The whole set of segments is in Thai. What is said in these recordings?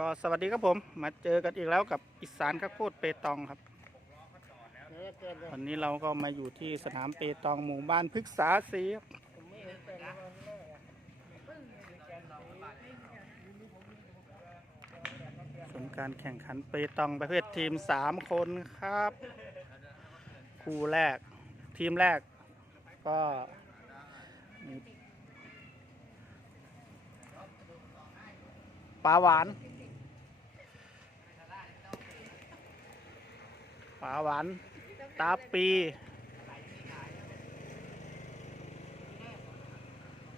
ก็สวัสดีครับผมมาเจอกันอีกแล้วกับอีสานข้าวโพดเปตองครับวันนี้เราก็มาอยู่ที่สนามเปตองหมู่บ้านพฤกษาสีครับส่วนการแข่งขันเปตองประเภททีมสามคนครับ คู่แรกทีมแรกก็ปลาหวาน ปลาหวาน ตาปี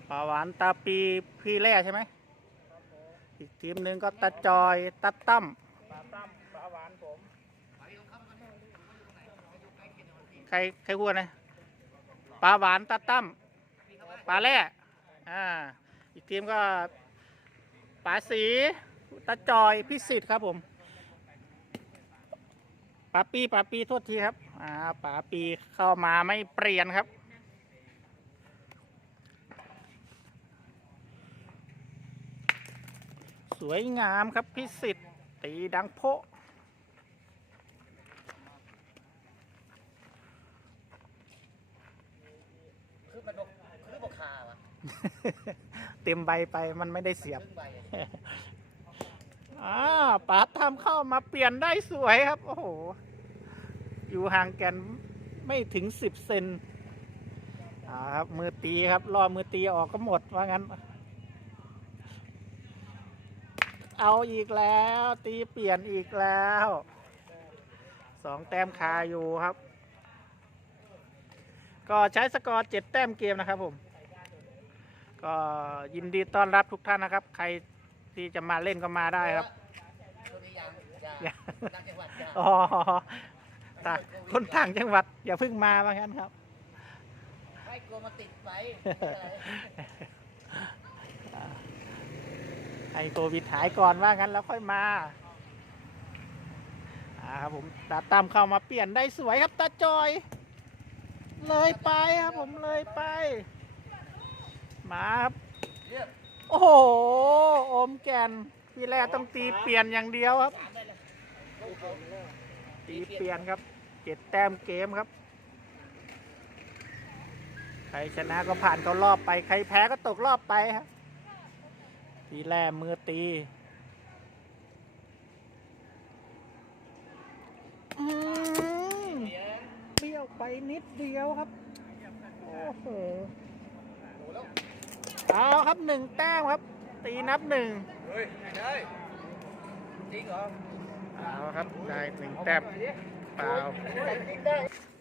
ปลาหวานตาปีพี่แร่ใช่ไหม อีกทีมหนึ่งก็ตาจอยตาตั้มปลาตั้มปลาหวานผม ใครใครพูดนะปลาหวานตาตั้มปลาแร่อ่า อีกทีมก็ปลาสีตาจอยพิสิทธิ์ครับผม ปลาปีปลาปีโทษทีครับ อ่าปลาปีเข้ามาไม่เปลี่ยนครับ สวยงามครับพิสิทธิ์ตีดังโพะคือมันบอกคือบอกคาวะ เต็มใบไปมันไม่ได้เสียบ ครึ่งใบอะ อ่าป๋าทำเข้ามาเปลี่ยนได้สวยครับ โอ้โห อยู่ห่างแกันไม่ถึงสิบเซนอ่าครับ มือตีครับรอมือตีออกก็หมดว่างั้น เอาอีกแล้ว ตีเปลี่ยนอีกแล้วสองแต้มคาอยู่ครับ ก็ใช้สกอร์เจ็ดแต้มเกมนะครับผม ก็ยินดีต้อนรับทุกท่านนะครับ ใคร ที่จะมาเล่นก็มาได้ครับช่วงนี้ยังยัยังงต่างจังหวัดยังอ๋อต่างคนต่างจังหวัด อย่าเพิ่งมาว่างั้นครับให้กลัวมาติดไว้ไม่เป็นไรให้โควิดหายก่อนว่างั้นแล้วค่อยมาอ่าครับผมตาตามเข้ามาเปลี่ยนได้สวยครับตาจอย เลยไปครับผมเลยไป มาครับเรียบ โอ้โหอมแกนพี่แรกต้องตีเปลี่ยนอย่างเดียวครับ ตีเปลี่ยนครับเจ็ดแต้มเกมครับ ใครชนะก็ผ่านเขารอบไป ใครแพ้ก็ตกรอบไปครับทีแรกมือตีอืมเบี้ยวไปนิดเดียวครับ โอ้โห เอาครับหนึ่งแต้มครับ ตีนับหนึ่งเฮ้ยไม่ได้จริงเหรอเอาครับได้หนึ่งแต้มเปล่าจริงได้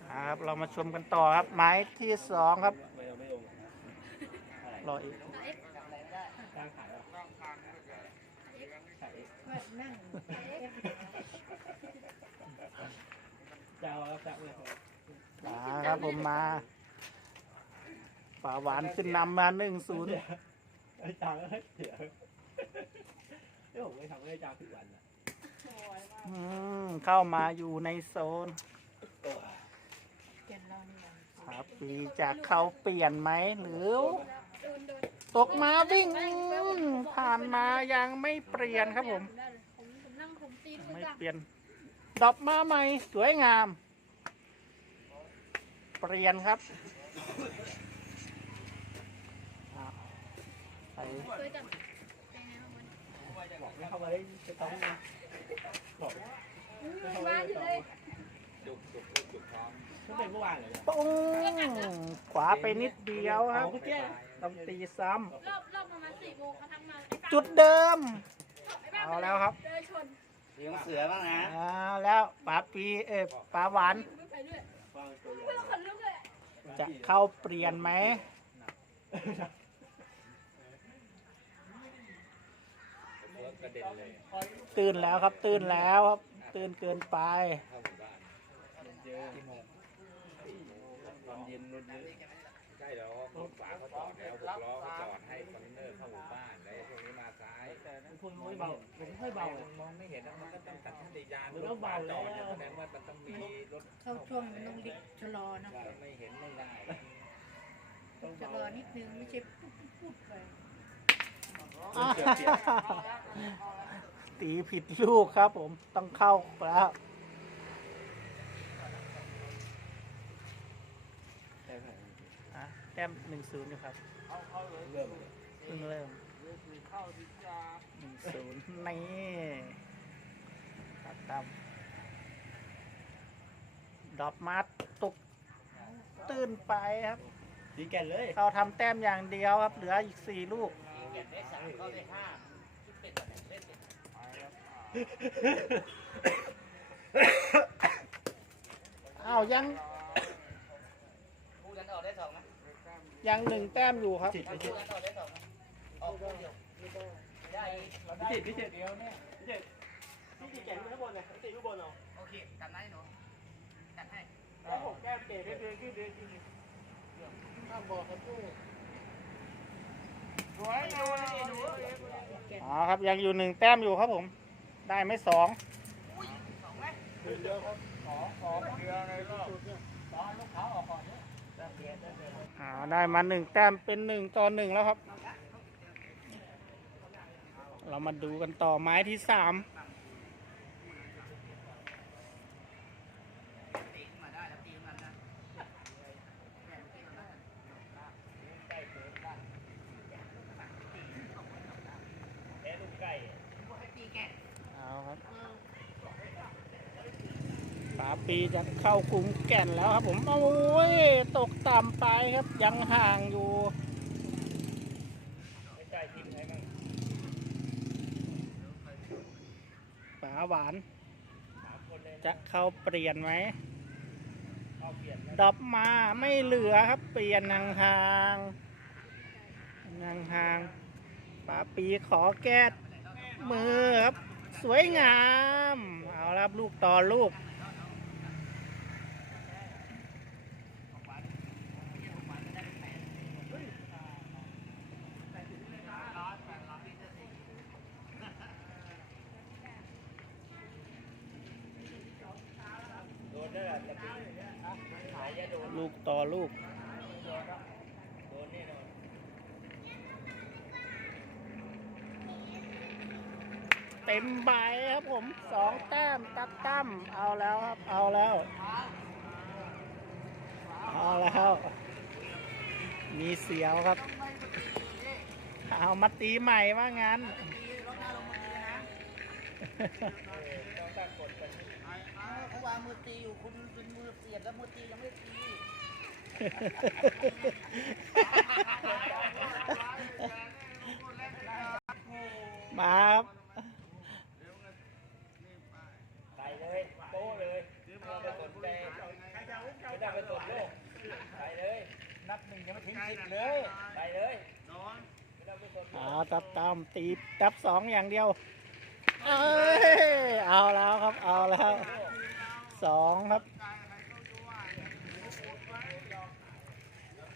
ครับเรามาชมกันต่อครับไม้ที่สองครับรออีกมาครับผมมา ป่าหวานขึ้นนำมาหนึ่งศูนย์ไอ้จางเฮ้ยเดี๋ยวเอ้ยผมไม่ทำให้จางทุกวันอะเข้ามาอยู่ในโซนครับปีจะเข้าเปลี่ยนไหมหรือ ตกมาวิ่งอืมผ่านมายังไม่เปลี่ยนครับผมผมผมนั่งผมตีทุกไม่อย่างเปลี่ยนดรอปมาใหม่ สวยงาม เปลี่ยนครับอะ ไปบเป็นไงบ้างวันนี้บอกไม่เข้ามาได้จะต้องบอกมาอยู่เลยก็เป็นเมื่อวานเลยปุ้งขวาไปนิดเดียวครับต้องตีซ้รอบรอบประมาณสี่โมงเขาทักมาไอ้ำจุดเดิม เอาแล้วครับเดินชนเลี้ยงเสือบ้างนะเอาแล้วป๋าปีเออป๋าหวานจะเข้าเปลี่ยนไหม ตื่นแล้วครับ ตื่นแล้วครับ ตื่นเกินไปตอนเย็นรถเยอะใช่แล้วรถฝาเขาจอดแล้วหกล้อเขาจอดให้คอนเทนเนอร์เข้าหมู่บ้านแล้วช่วงนี้มาซ้ายแต่พวกไม่เบาผมไม่ค่อยเบาเลยมองไม่เห็นนะมันก็ต้องตัดสัญญาณมันรต้อถงฝาเบาจอดเนี่ยแล้วแสดงว่ามันต้องมีรถเข้าช่วงมันต้องรีบชะลอนะไม่เห็นไม่ได้ต้องชะเบาลอนิดนึงไม่ใช่ปุ๊บปุ๊บปุ๊บไปอ่า ตีผิดลูกครับผมต้องเข้าแล้วใช่ไหมอะแต้มหนึ่งศูนย์อยู่ครับเริ่มเลยเพิ่งเริ่มหนึ่งศูนย์นี่ตัดตามดรอปมาตกตื้นไปครับตีแก่นเลย เขาทำแต้มอย่างเดียวครับ เหลืออีกสี่ลูก เก็บได้สามเข้าได้ห้าชุดเป็ดเป็ดเป็ดอ้าวยังพูดกันออกได้สองนะยังหนึ่งแต้มอยู่ครับ จิตพูพิจิดตกันออกได้สองนะออกคนเดียวไม่ได้อีกพิจิตพิจิตเดียวเนี่ยพิจิตพี่ตีแก่นข้างบนไงพี่ตีข้างบนเอาโอเคกันไหนหนูกันให้แล้วผมแก้มเก๋ได้เดือนขึ้นเดือนขึ้นข้ามบอกครับตู้ อ๋อครับยังอยู่หนึ่งแต้มอยู่ครับผม ได้ไหมสองสองไหมอ่าได้มาหนึ่งแต้มเป็นหนึ่งต่อหนึ่งแล้วครับ เรามาดูกันต่อไม้ที่สาม ตีขึ้นมาได้แล้วตีขึ้นมาได้เนี่ยตีขึ้นมาได้ แพ้ลูกไก่ พวกให้ตีแก่ เอาครับฝาปี จะเข้ากลุ่มแก่นแล้วครับผม โอ้ย ตกต่ำไปครับ ยังห่างอยู่ไม่ใช่ทิ้งให้มั่งฝาหวาน จะเข้าเปลี่ยนไหมดรอปมาไม่เหลือครับ เปลี่ยนห่างๆห่างๆฝาปีขอแก้มือครับ สวยงาม เอาละครับลูกต่อลูก โดนได้แหละจะตีหายจะโดน ลูกต่อลูก โดนแน่นอน เต็มใบครับผมสองแต้มตัดตั้มเอาแล้วครับ เอาแล้ว เอาแล้ว มีเสียวครับ เอามาตีใหม่ว่างั้นเขาวางมือตีอยู่คุณเป็นมือเสียบแล้วมือตียังไม่ตีมาครับ ไปเลยโป้เลยไม่ต้องไปสนใจไม่ต้องไปสนโลกไปเลย นับหนึ่ง ยังไม่ทิ้งสิบเลย ไปเลยไม่ต้อนโลเอาตับตามตีตับสองอย่างเดียว เอ้ยเอาแล้วครับ เอาแล้วสองครับ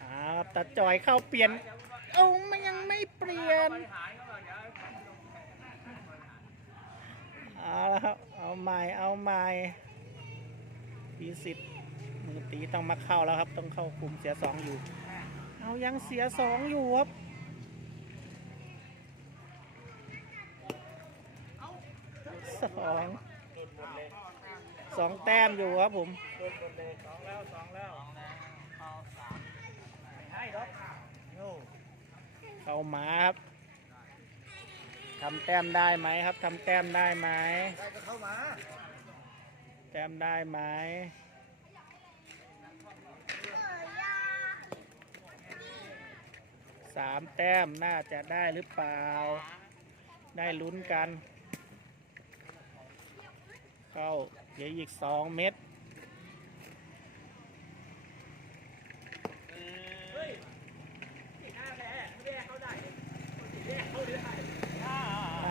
เอาครับตาจอยเข้าเปลี่ยนเอ้มันยังไม่เปลี่ยนเอาแล้วครับเอาใหม่เอาใหม่ตีสิบมือตีต้องมาเข้าแล้วครับ ต้องเข้าคุมเสียสองอยู่ เอายังเสียสองอยู่ครับสองสองแต้มอยู่ครับผมโดนหมดเลยสองแล้วสองแล้วไม่ให้ดอกโน่เข้ามาครับทำแต้มได้ไหมครับทำแต้มได้ไหมใครจะเข้ามา แต้มได้ไหม สามแต้มน่าจะได้หรือเปล่า ได้ลุ้นกัน เข้าเหลืออีกสองเม็ด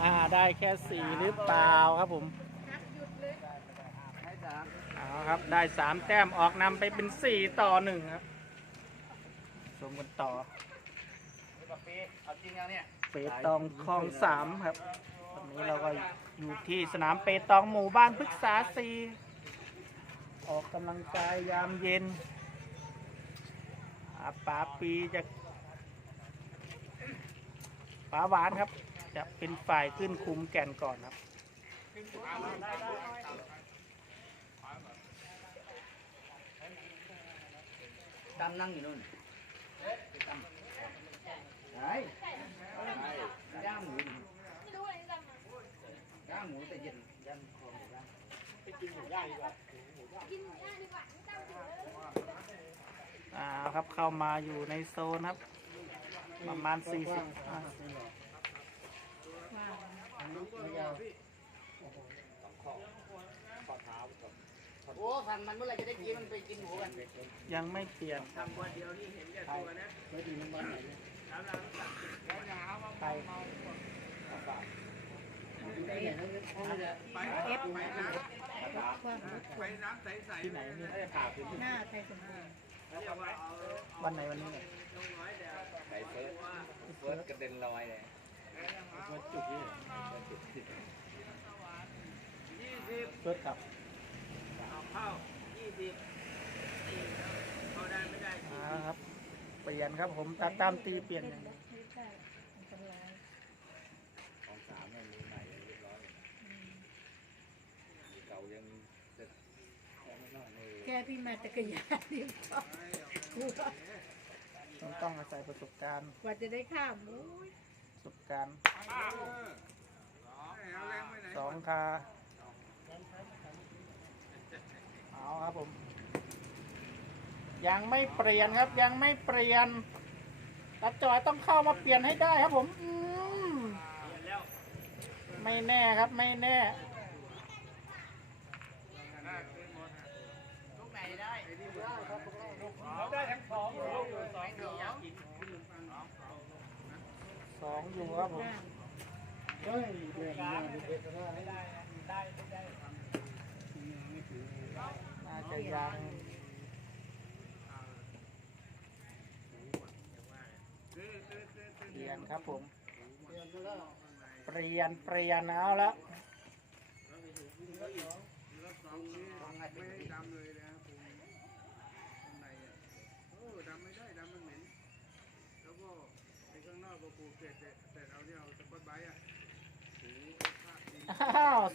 อ่าได้แค่สี่หรือเปล่าครับผมเอาครับ ได้สามแต้มออกนำไปเป็นสี่ต่อหนึ่งครับชมกันต่อ เอาจริงแล้วเนี่ยเปตองคลองสามครับวันนี้เราก็อยู่ที่สนามเปตองหมู่บ้านพฤกษาซีออกกำลังกายยามเย็นอาป๋าปีจะป๋าหวานครับ จะเป็นฝ่ายขึ้นคุมแก่นก่อนครับตำนั่งอยู่นู่นตำ ไหนย่างหมูอยู่ไม่รู้อะไรจำมาย่างหมูแต่เย็นย่างคอหมูย่างกินหมูย่างดีกว่าไม่จำถึงเลยอ่าครับเข้ามาอยู่ในโซนครับ ประมาณ40อ่าโอ้สั่งมันเมื่อไหรจะได้กินมันไปกินหมูกัน ยังไม่เปลี่ยนทำวันเดียวนี่เห็นแก่ตัวนะไม่ดีมันมันไหนเนี่ยแล้วเราสั่งแล้วหนาวมาไปไปไหน ไปเอฟไปน้ำไปน้ำใสๆที่ไหนนี่หน้าไทยสมบูรณ์วันไหนวันนี้เนี่ยลงร้อยเดียวใส่เฟิร์สเฟิร์สกระเด็นลอยเลยวันจุดนี่ยี่สิบเพื่อกับเข้ายี่สิบตีเขาได้ไม่ได้อ่ครับ เปลี่ยนครับผมตามตามตีเปลี่ยนอย่างเดียวไม่ใช่อันตรายของสามเนี่ยมือใหม่เรียบร้อยเก่ายังจะไม่รอดเลยแค่พี่มาจักรยานนี่ก็กลัวมันต้องอาศัยประสบการณ์กว่าจะได้ข้ามโอ้ยประสบการณ์เอาแรงไปไหนสองคาเอาครับผม ยังไม่เปลี่ยนครับ ยังไม่เปลี่ยนตาจอยต้องเข้ามาเปลี่ยนให้ได้ครับผมอืมไม่แน่ครับไม่แน่ได้ทั้งสองลูกสององสองอยู่ครับผมเฮ้ยเด็กเนี่ยเด็กก็ได้น่าจะยังเปลี่ยน ครับผม เปลี่ยนเปลี่ยนเอาแล้วไม่ดำเลยนะผมข้างในอะโอ้ดำไม่ได้ดำมันเหม็นแล้วก็ข้างนอกก็ปลูกเสร็จแต่เราเดียว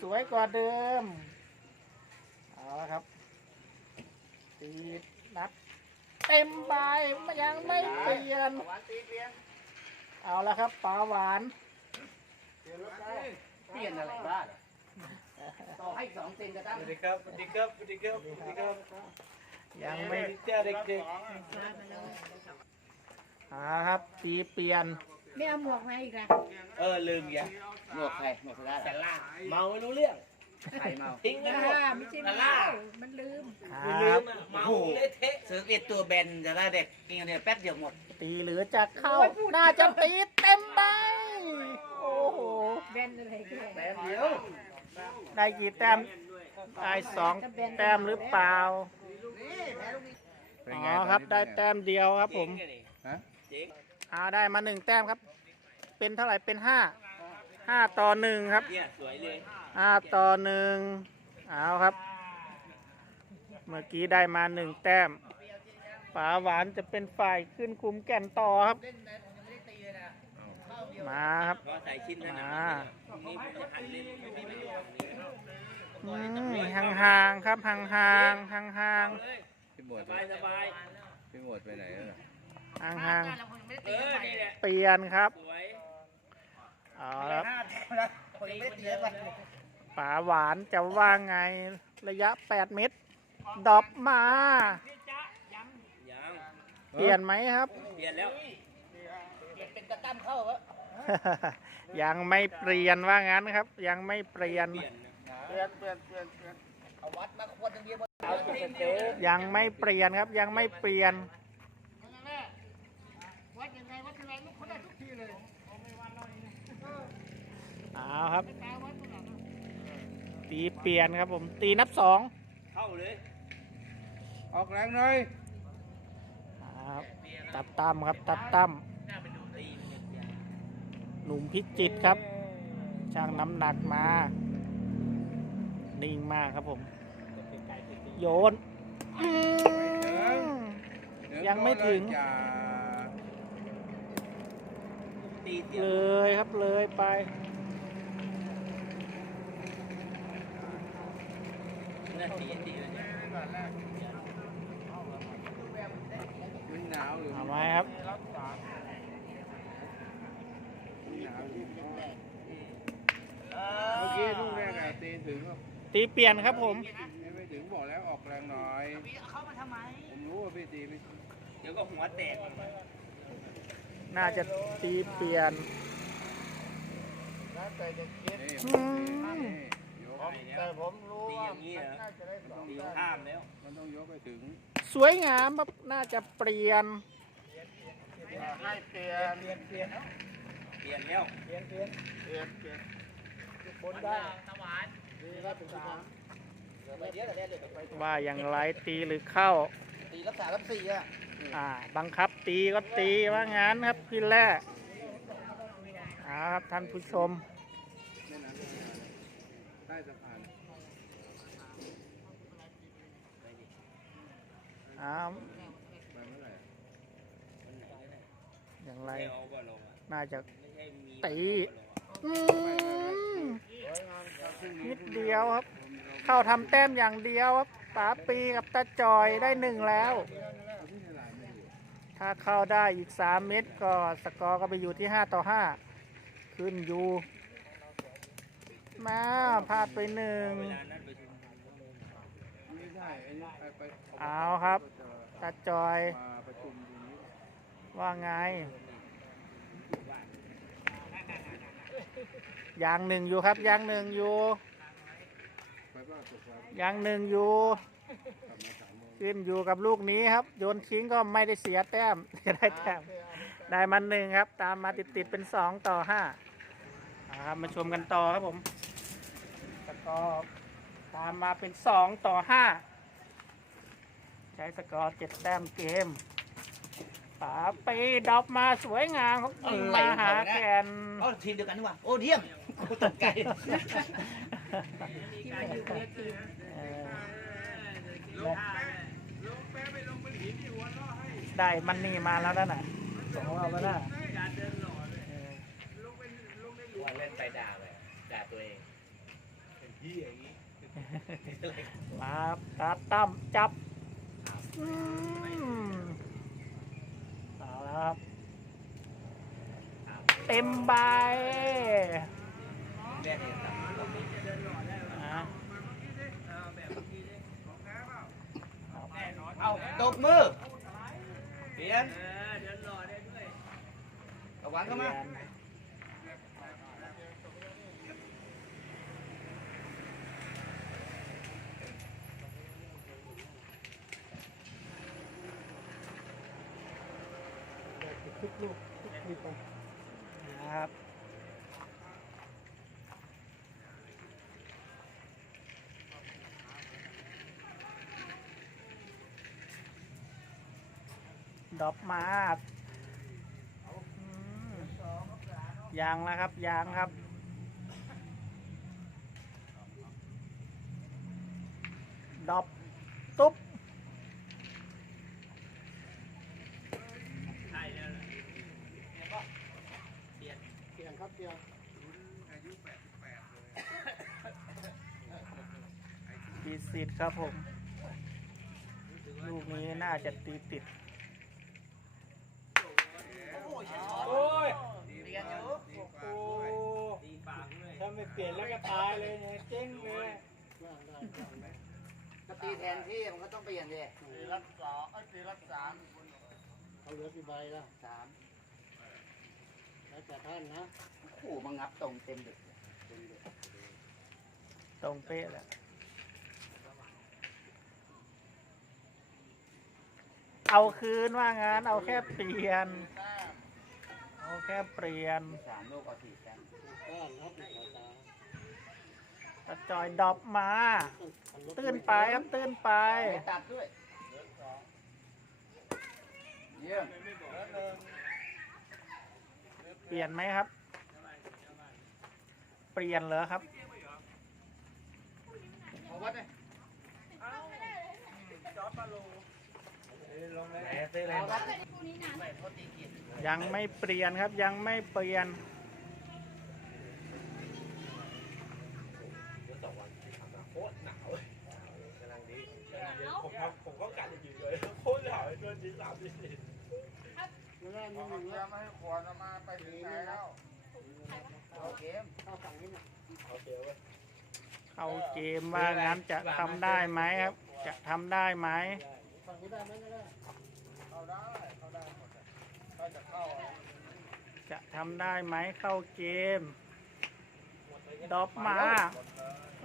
สวยกว่าเดิม เอาละครับตีนัดเต็มใบยังไม่เปลี่ยน เปลี่ยนเอาละครับปลาหวานเปลี่ยนรถได้เปลี่ยนอะไรบ้างต่อให้สองเซนก็ได้สวัสดีครับสวัสดีครับสวัสดีครับสวัสดีครับยังไม่เจ้าเด็กฟ้ามาแล้วหาครับตีเปลี่ยนไม่เอาหมวกมาอีกละเออลืมอย่าหมวกใครหมวกได้แต่ล่าเมาไม่รู้เรื่อง ใครเมา ทิ้งไปดาหมดราไม่ใช่เมามันลืม ครับเมาเละเทะซื้อเอ็ดตัวแบนจะได้เด็กกินกันเนี่ยแป๊บเดียวหมด ตีหรือจะเข้าน่าจะตีเต็มใบโอ้โห แบนอะไรก็ได้แป๊บเดียวได้กี่แต้มได้สองแต้มหรือเปล่าเป็นอ๋ไงอครับ ได้แต้มเดียวครับผมฮะ อ่าได้มาหนึ่งแต้มครับ เป็นเท่าไหร่เป็นห้าห้าต่อหนึ่งครับ เนี่ยสวยเลย ห้าต่อหนึ่งเอาครับ เมื่อกี้ได้มาหนึ่งแต้มป๋าหวานจะเป็นฝ่ายขึ้นคุมแก่นต่อครับ มาครับ ก็ใส่ชิ้นนั้นมานะนี่ผมจะหันเล่นไม่มีประโยชน์นี้อืมห่างๆครับห่างๆห่างเลยพี่หมวดสไปบายสบายพี่หมวดไปไหนแล้วล่ะๆห่างเออนี่แหละๆเปลี่ยนครับสวยเอาละครับคนยังไม่เตียนเลย ป๋าหวานจะว่าไงระยะ 8 เมตรดรอปมา ยังเปลี่ยนไหมครับ เปลี่ยนแล้ว เปลี่ยนเป็นกระตั้มเข้าเหรอยังไม่เปลี่ยนว่างั้นครับ ยังไม่เปลี่ยนเปลี่ยนนะเปลี่ยนเปลี่ยนเปลี่ยนเปลี่ยนเอาวัดมาควรตรงนี้หมดเอาทีมเดียวยังไม่เปลี่ยนครับ ยังไม่เปลี่ยนวัดยังไงวัดยังไงลูกเขาได้ทุกทีเลยเอาครับ ตีเปลี่ยนครับผม ตีนับสองเข้าเลย ออกแรงหน่อยครับตัดตั้มครับ ตัดตั้มน่าไปดูตีมันเนี่ยหนุ่มพิจิตรครับ ช่างน้ำหนักมา นิ่งมากครับผม โยนอืมยังไม่ถึงจ้าตีเดีเลยวยครับเลยไป นั่นตีตีเลย มันหนาวอยู่เอาไว้ครับ หนาวอยู่เมื่อกี้ลูกแรกอะตีถึงก็ตีเปลี่ยนครับผม ไม่ถึงบอกแล้วออกแรงหน่อย เข้ามาทำไม ผมรู้ว่าพี่ตีไม่เดี๋ยวก็หัวแตกน่าจะตีเปลี่ยนนี่อืม ยกแต่ผมรู้ตีอย่างนี้เหรอตีข้ามแล้วมันต้องยกไปถึงสวยงามครับน่าจะเปลี่ยน ให้เปลี่ยนเปลี่ยนเปลี่ยนเปลี่ยนแล้วเปลี่ยนเปลี่ยนเปลี่ยนเปลี่ยนบนได้ดีแล้วถึงสามว่าอย่างไรตีหรือเข้า ตีรักษารับสี่อะอ่า บังคับตีก็ตีว่างั้นครับพี่แรกเอาครับท่านผู้ชมไม่นานใต้ สะพานอ้าวไปเมื่อไหร่อย่างไร ไม่เอาก็ลงน่าจะ ไม่ใช่มีตีอืมนิดเดียวครับ เข้าทำแต้มอย่างเดียวครับป๋าปีกับตาจอยได้หนึ่งแล้ว ถ้าเข้าได้อีกสามเม็ดก็สกอร์ก็ไปอยู่ที่ห้าต่อห้าขึ้นอยู่ มาพลาดไปหนึ่งเวลานั้นประชุมไม่ใช่ไอ้นี่ไปไปเอาครับตาจอยมาประชุมทีนี้ว่าไงยางหนึ่งอยู่ครับยางหนึ่งอยู่ไปบ้านสุขภายางหนึ่งอยู่ กลับมาสามโมงขึ้นอยู่กับลูกนี้ครับ โยนทิ้งก็ไม่ได้เสียแต้ม จะได้แต้ม ได้มาหนึ่งครับ ตามมาติดติดๆเป็นสองต่อห้าเอาครับมาชมกันต่อครับผม กอร์ตามมาเป็นสองต่อห้าใช้สกอร์เจ็ดแต้มเกมป๋าปีดรอปมาสวยงามครับยิงมาหาแกนอ๋อทีมเดียวกันนี่หว่าโอ้เยี่ยมกูตกใจที่มาอยู่ในทีมเออลงแป๊ะลงแป๊ะไปลงบนหินที่หัวล้อให้ได้มันนี่มาแล้วนั่นน่ะสองรอบแล้วนะเออลงไปลงในหลุมวันเล่นไปด่าเลยด่าตัวเอง มาตาตั้มจับอืมเอาละครับ เต็มใบแม่เนี่ยตัดอะเอาตบมือ เปลี่ยนระวังเข้ามา ครับดอกมาอืมยางแล้วครับ ยางครับ ดอบตุ๊บ เปลี่ยน ครับเปลี่ยนอายุแปดสิบแปดเลยปีสิทธิ์ครับผม ลูกนี้น่าจะตีติด โอ้ยเปลี่ยนอยู่โอ้ตีปากด้วยถ้าไม่เปลี่ยนแล้วก็ตายเลยเนี่ยเจ๊งเลยก็ตีแทนที่มันก็ต้องเปลี่ยนดิตีรักษาไอ้ตีรักษาเขาเหลือกี่ใบแล้วสาม แล้วแต่ท่านนะขู่มางับตรงเต็มดึกตรงเป๊ะแหละเอาคืนว่างานเอาแค่เปลี่ยน เอาแค่เปลี่ยนสามลูกเอาสี่แต้มก้อนครับขอตาตะจอยดอบมา ตื้นไปครับตื้นไป ไปตัดด้วยเยี่ยม เปลี่ยนไหมครับ เปลี่ยนเหรอครับเอวัดเลยไหนซื้ออะไรเอาวัดพวกนี้นานไม่เขาตีเกียรติยังไม่เปลี่ยนครับยังไม่เปลี่ยนสองวันโคตรหนาวนั่นแหละมีหนึ่ งแล้วไม่ให้ขวดเอามาไปถึงไหนแล้วเอาเกมเข้าเกมว่างั้นจะทำได้ไหมครับ จะทำได้ไหมเข้าได้เข้าได้หมดอะถ้าจะเข้าจะทำได้ไหมเข้าเกมดรอปมา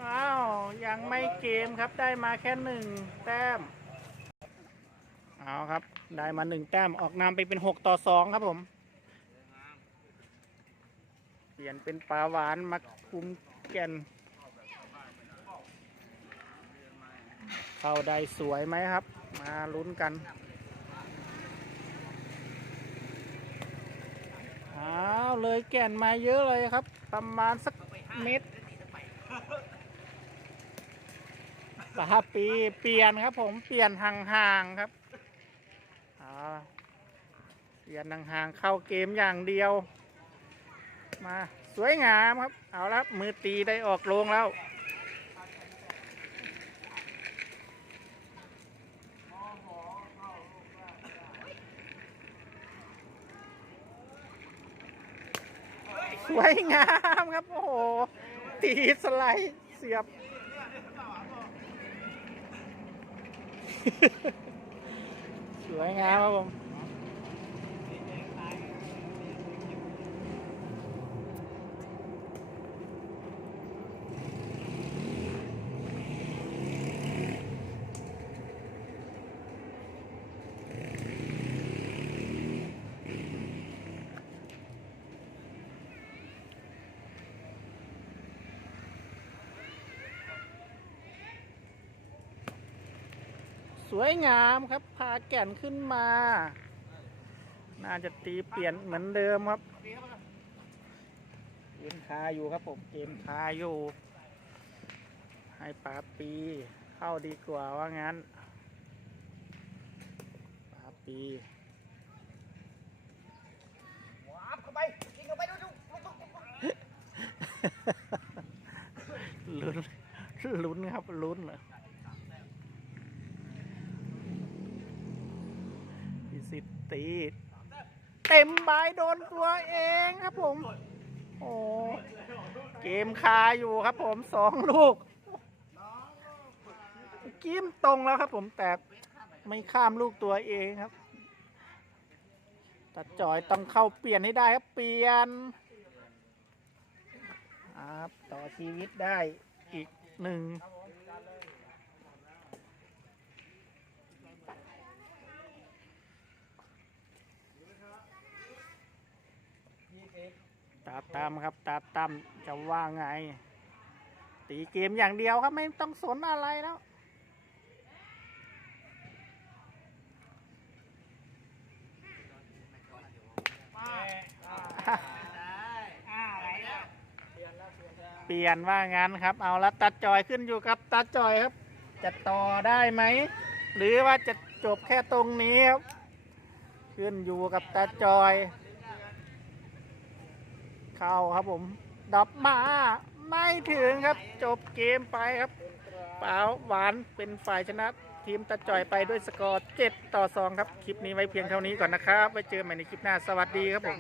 อ้าวยังไม่เกมครับได้มาแค่หนึ่งแต้มเอาครับ ได้มาหนึ่งแต้มออกนำไปเป็นหกต่อสองครับผม เปลี่ยนเป็นปลาหวานมาคุมแก่น เข้าได้สวยไหมครับ มาลุ้นกันอ้าวเลยแก่นมาเยอะเลยครับ ประมาณสักเม็ดปาปีเปลี่ยนครับผมเปลี่ยนห่างๆครับ เปลี่ยนห่างๆเข้าเกมอย่างเดียว มาสวยงามครับ เอาลับมือตีได้ออกโรงแล้วสวยงามครับ โอ้โห ตีสไลด์เสียบ สวยงามครับผมสวยงามครับาแก่นขึ้นมา น่าจะตีเปลี่ยนเหมือนเดิมครับเกมคาอยู่ครับผมเกมคาอยู่ ให้ปาปี เข้าดีกว่าว่างั้นปาปีว้าบเข้าไปยิงเข้าไปดูดู ลุ้นลุ้นครับลุ้นเหรอพิสิทธิ์ตี เต็มใบโดนตัวเองครับผม โอ้เกมคาอยู่ครับผมสองลูกกิ้มตรงแล้วครับผมแต่ไม่ข้ามลูกตัวเองครับตัดจอยต้องเข้าเปลี่ยนให้ได้ครับเปลี่ยนครับต่อชีวิตได้อีกหนึ่ง ตาตามครับ ตาตามจะว่าไง ตีเกมอย่างเดียวครับ ไม่ต้องสนอะไรแล้วเปลี่ยนว่างั้นครับ เอาละตัดจอยขึ้นอยู่กับตัดจอยครับ จะต่อได้ไหม หรือว่าจะจบแค่ตรงนี้ครับ ขึ้นอยู่กับตาจอย เข้าครับผมดับมาไม่ถึงครับ จบเกมไปครับเปล่าหวานเป็นฝ่ายชนะทีมตะจอยไปด้วยสกอร์ 7 ต่อ 2 ครับ คลิปนี้ไว้เพียงเท่านี้ก่อนนะครับ ไว้เจอใหม่ในคลิปหน้าสวัสดีครับผม